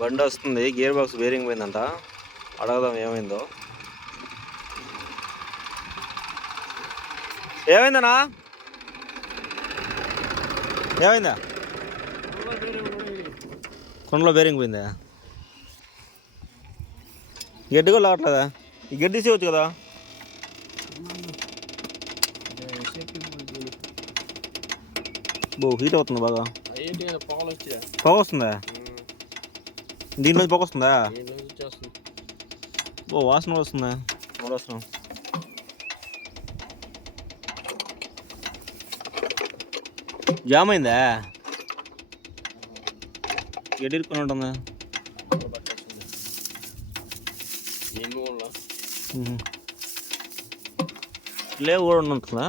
బండి వస్తుంది, gear box bearing పోయిందంట. అడగదాం ఏమైందో. ఏమైందనా? ఏమైందా? కొండలో బేరింగ్ పోయిందా? గడ్డి కూడా లావట్లేదా? ఈ గడ్డి తీసేవచ్చు కదా. హీట్ అవుతుంది బాగా. పొగ వస్తుందా? దీని మీద పొగ వస్తుందా? వాసన వస్తుందా? వాసన జామ్ అయిందా? ఎడిరుకొని ఉంటుంది. ప్లే కూడా ఉంటుందా?